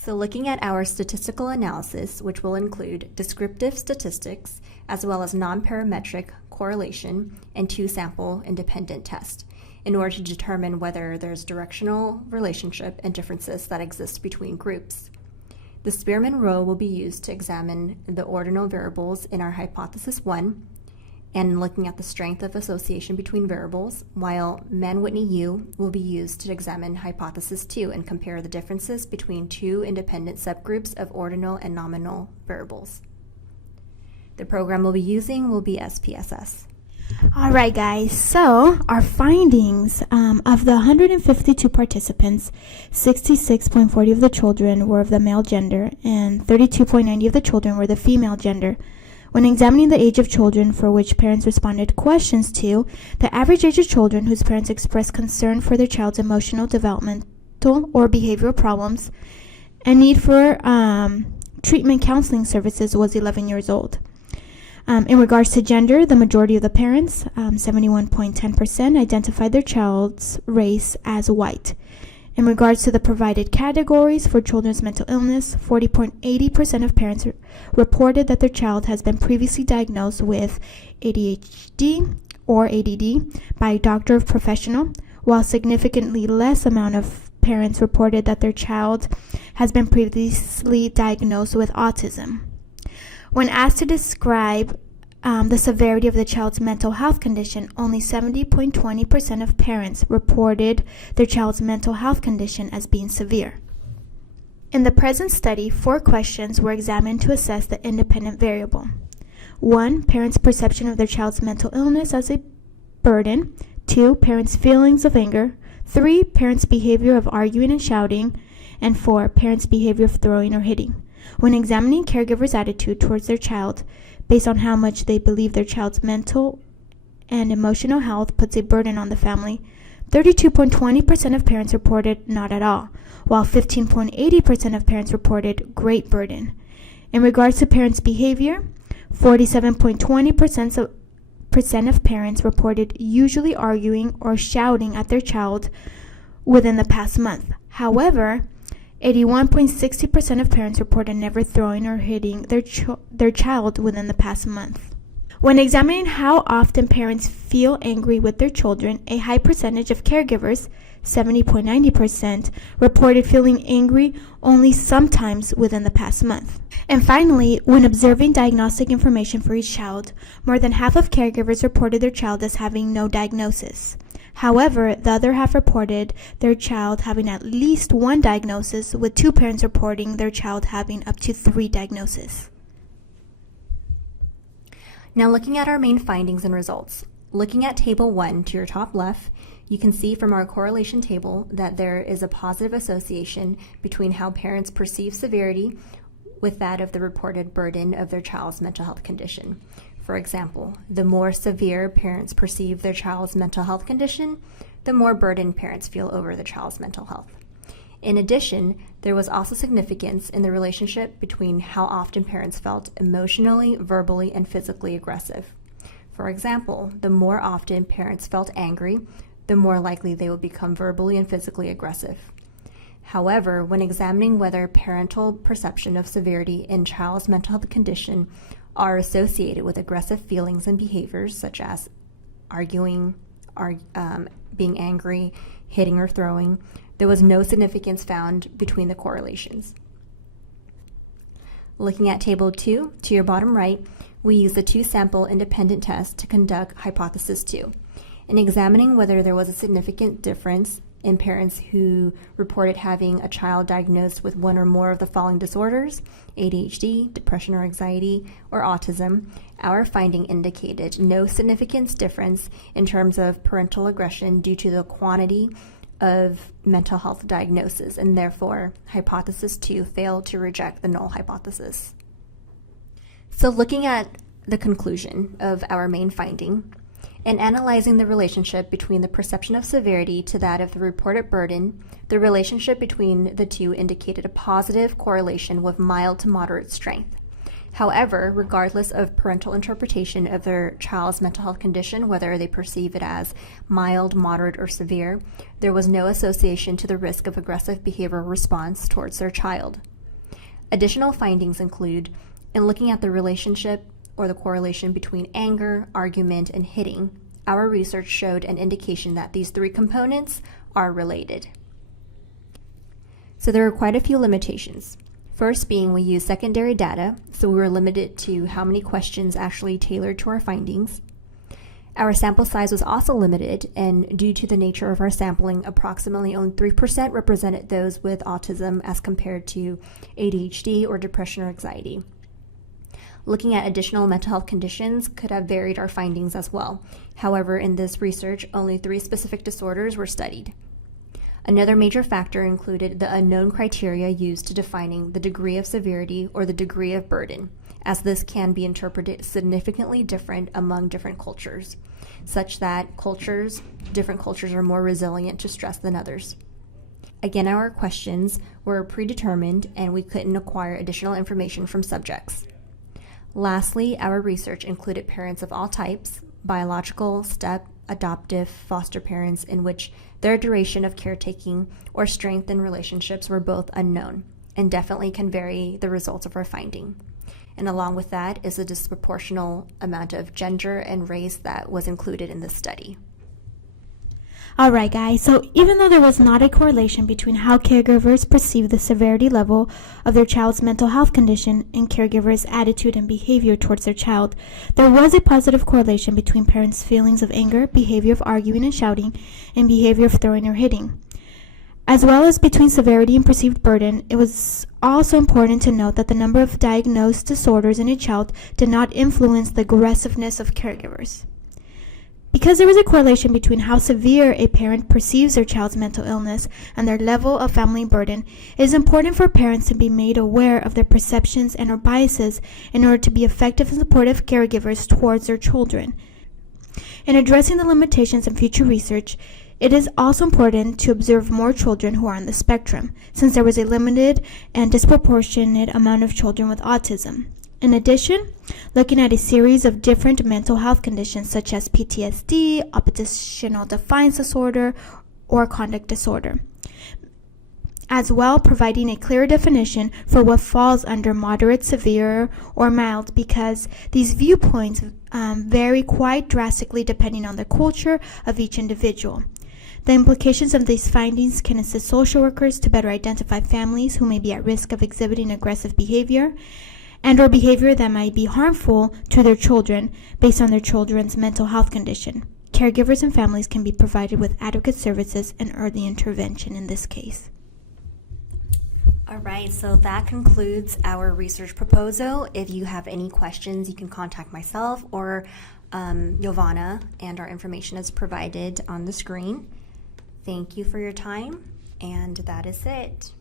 So looking at our statistical analysis, which will include descriptive statistics, as well as non-parametric correlation and two-sample independent test, in order to determine whether there's directional relationship and differences that exist between groups. The Spearman rule will be used to examine the ordinal variables in our hypothesis 1 and looking at the strength of association between variables, while Mann-Whitney U will be used to examine hypothesis 2 and compare the differences between two independent subgroups of ordinal and nominal variables. The program we'll be using will be SPSS. All right, guys, so our findings of the 152 participants, 66.40 of the children were of the male gender and 32.90 of the children were the female gender. When examining the age of children for which parents responded questions to, the average age of children whose parents expressed concern for their child's emotional, developmental, or behavioral problems and need for treatment counseling services was 11 years old. In regards to gender, the majority of the parents, 71.10%, identified their child's race as white. In regards to the provided categories for children's mental illness, 40.80% of parents reported that their child has been previously diagnosed with ADHD or ADD by a doctor or professional, while significantly less amount of parents reported that their child has been previously diagnosed with autism. When asked to describe the severity of the child's mental health condition, only 70.20% of parents reported their child's mental health condition as being severe. In the present study, 4 questions were examined to assess the independent variable. 1. Parents' perception of their child's mental illness as a burden. 2. Parents' feelings of anger. 3. Parents' behavior of arguing and shouting. And 4. Parents' behavior of throwing or hitting. When examining caregivers' attitude towards their child, based on how much they believe their child's mental and emotional health puts a burden on the family, 32.20% of parents reported not at all, while 15.80% of parents reported great burden. In regards to parents' behavior, 47.20% of parents reported usually arguing or shouting at their child within the past month. However, 81.60% of parents reported never throwing or hitting their child within the past month. When examining how often parents feel angry with their children, a high percentage of caregivers, 70.90%, reported feeling angry only sometimes within the past month. And finally, when observing diagnostic information for each child, more than half of caregivers reported their child as having no diagnosis. However, the other half reported their child having at least one diagnosis, with 2 parents reporting their child having up to 3 diagnoses. Now looking at our main findings and results. Looking at Table 1 to your top left, you can see from our correlation table that there is a positive association between how parents perceive severity with that of the reported burden of their child's mental health condition. For example, the more severe parents perceive their child's mental health condition, the more burden parents feel over the child's mental health. In addition, there was also significance in the relationship between how often parents felt emotionally, verbally, and physically aggressive. For example, the more often parents felt angry, the more likely they would become verbally and physically aggressive. However, when examining whether parental perception of severity in child's mental health condition are associated with aggressive feelings and behaviors such as arguing, being angry, hitting or throwing, there was no significance found between the correlations. Looking at Table 2, to your bottom right, we use the 2-sample independent test to conduct Hypothesis 2. In examining whether there was a significant difference in parents who reported having a child diagnosed with one or more of the following disorders, ADHD, depression or anxiety, or autism, our finding indicated no significant difference in terms of parental aggression due to the quantity of mental health diagnosis, and therefore Hypothesis 2 failed to reject the null hypothesis. So looking at the conclusion of our main finding, in analyzing the relationship between the perception of severity to that of the reported burden, the relationship between the two indicated a positive correlation with mild to moderate strength. However, regardless of parental interpretation of their child's mental health condition, whether they perceive it as mild, moderate, or severe, there was no association to the risk of aggressive behavioral response towards their child. Additional findings include, in looking at the relationship or the correlation between anger, argument, and hitting, our research showed an indication that these three components are related. So there are quite a few limitations. First being we use secondary data, so we were limited to how many questions actually tailored to our findings. Our sample size was also limited, and due to the nature of our sampling, approximately only 3% represented those with autism as compared to ADHD or depression or anxiety. Looking at additional mental health conditions could have varied our findings as well. However, in this research, only 3 specific disorders were studied. Another major factor included the unknown criteria used to defining the degree of severity or the degree of burden, as this can be interpreted significantly different among different cultures, such that different cultures are more resilient to stress than others. Again, our questions were predetermined and we couldn't acquire additional information from subjects. Lastly, our research included parents of all types, biological, step, adoptive, foster parents, in which their duration of caretaking or strength in relationships were both unknown and definitely can vary the results of our finding. And along with that is a disproportional amount of gender and race that was included in this study. Alright guys, so even though there was not a correlation between how caregivers perceive the severity level of their child's mental health condition and caregivers' attitude and behavior towards their child, there was a positive correlation between parents' feelings of anger, behavior of arguing and shouting, and behavior of throwing or hitting. As well as between severity and perceived burden, it was also important to note that the number of diagnosed disorders in a child did not influence the aggressiveness of caregivers. Because there was a correlation between how severe a parent perceives their child's mental illness and their level of family burden, it is important for parents to be made aware of their perceptions and or biases in order to be effective and supportive caregivers towards their children. In addressing the limitations in future research, it is also important to observe more children who are on the spectrum, since there was a limited and disproportionate amount of children with autism. In addition, looking at a series of different mental health conditions such as PTSD, oppositional defiance disorder, or conduct disorder. As well, providing a clear definition for what falls under moderate, severe, or mild, because these viewpoints vary quite drastically depending on the culture of each individual. The implications of these findings can assist social workers to better identify families who may be at risk of exhibiting aggressive behavior and or behavior that might be harmful to their children based on their children's mental health condition. Caregivers and families can be provided with adequate services and early intervention in this case. All right, so that concludes our research proposal. If you have any questions, you can contact myself or Giovanna, and our information is provided on the screen. Thank you for your time, and that is it.